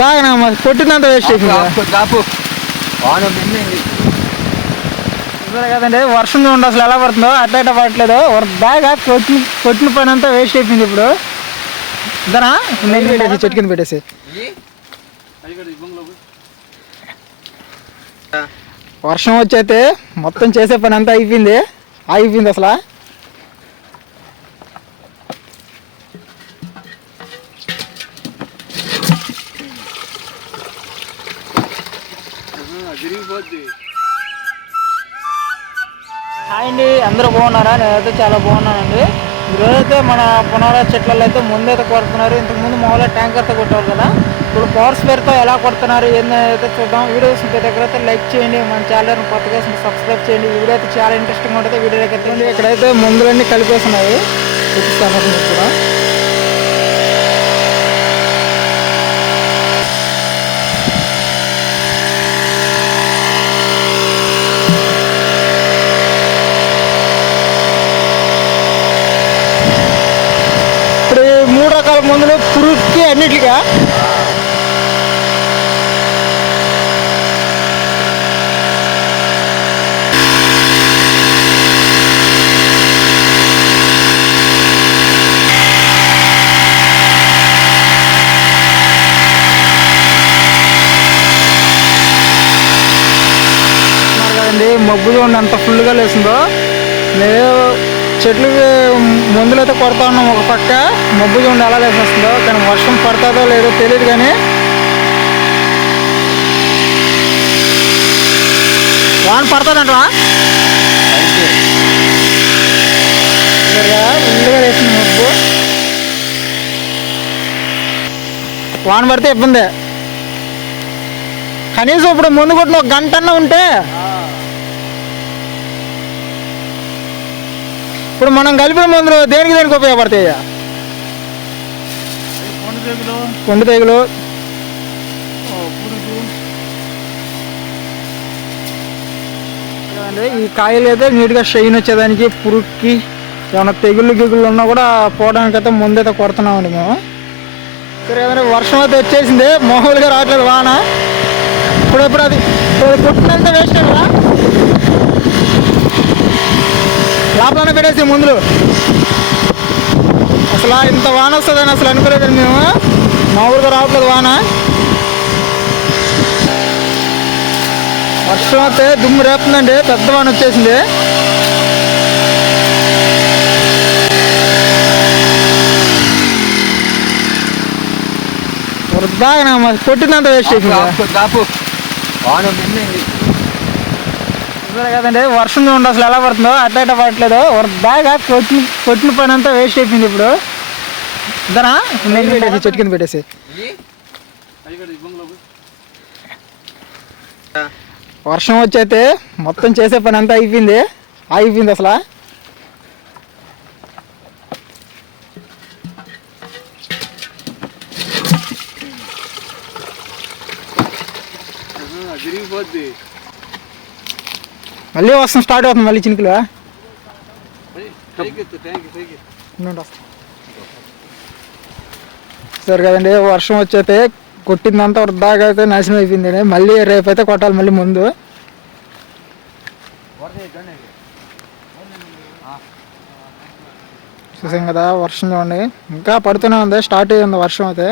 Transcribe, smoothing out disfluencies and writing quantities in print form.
వరదాగా కొట్టిందంత waste అయిపోయింది కదండి. వర్షం చూడండి అసలు ఎలా పడుతుందో, అట్లా ఇట్లా పడట్లేదు. వరదాగా కొట్టిన పని అంతా వేస్ట్ అయిపోయింది. ఇప్పుడు ఇద్దరా పెట్టేసి చెట్టు కింద పెట్టేసి వర్షం వచ్చైతే మొత్తం చేసే పని అంతా అయిపోయింది అసలు. హాయ్ అండి, అందరూ బాగున్నారా? నేనైతే చాలా బాగున్నానండి. ఈరోజైతే మన పునరా చెట్లలో అయితే ముందైతే కొడుతున్నారు. ఇంతకుముందు మామూలుగా ట్యాంకర్తో కొట్టేవారు కదా. ఇప్పుడు పవర్ స్పేర్తో ఎలా కొడుతున్నారు ఏందైతే చూద్దాం. వీడియోస్ దగ్గర అయితే లైక్ చేయండి, మన ఛానల్ కొత్తగా సబ్స్క్రైబ్ చేయండి. వీడియో అయితే చాలా ఇంట్రెస్టింగ్ ఉంటుంది. వీడియోకి అయితే ఇక్కడైతే మందులన్నీ కలిపేస్తున్నాయి, చూపిస్తాను కూడా. ఇప్పుడు 3 రకాల మందులు పురుగుకి అన్నిటిగా కదండి. మబ్బు చూడండి ఎంత ఫుల్గా లేస్తుందో. చెట్లకి మందులు అయితే కొడతా ఉన్నాం ఒక పక్క. మబ్బు చూడండి ఎలా లేసేస్తుందో. కానీ వర్షం పడుతుందో లేదో తెలియదు. కానీ వాన పడుతుందంటవా? ముందుగా వేసింది మబ్బు. వాన పడితే ఇబ్బంది. కనీసం ఇప్పుడు ముందు కొట్టిన ఒక గంటన్నా ఉంటే. ఇప్పుడు మనం కలిపిన మందులు దేనికి ఉపయోగపడతాయి? కొండ తెగులు, ఈ కాయలు అయితే నీట్గా షైన్ వచ్చేదానికి, పురుగుకి ఏమైనా తెగుళ్ళు ఉన్నా కూడా పోవడానికి అయితే ముందైతే కొడుతున్నామండి మేము. సరే కదండి, వర్షం అయితే వచ్చేసింది. మామూలుగా రావట్లేదు వాన. ఇప్పుడు అది కొట్టినంత వేస్ట్ కదా. లోపలనే పెట్టేసి ముందులు. అసలు ఇంత వాన వస్తుందని అసలు అనుకోలేదండి మేము. మామూలుగా రావట్లేదు వాన. వర్షం అయితే దుమ్ము రేపుతుందండి. పెద్ద వాన వచ్చేసింది. వరదాగా కొట్టిందంత వేస్ట్ అయిపోయింది కదండి. వర్షం చూడండి అసలు ఎలా పడుతుందో, అట్లా ఇట్లా పడట్లేదు. వరదాగా కొట్టిన పని అంతా వేస్ట్ అయిపోయింది. ఇప్పుడు ఇద్దరా పెట్టేసి చెట్టు కింద పెట్టేసి వర్షం వచ్చైతే మొత్తం చేసే పని అంతా అయిపోయింది అసలు. మళ్ళీ వర్షం స్టార్ట్ అవుతుంది. మళ్ళీ చినుకులు. సరే కదండి, వర్షం వచ్చైతే కొట్టిందంతా వృద్ధాగా అయితే నాశనం అయిపోయింది. మళ్ళీ రేపైతే కొట్టాలి మళ్ళీ ముందు. చూసాం కదా వర్షం చూడండి, ఇంకా పడుతూనే ఉంది. స్టార్ట్ అయ్యింది వర్షం అయితే.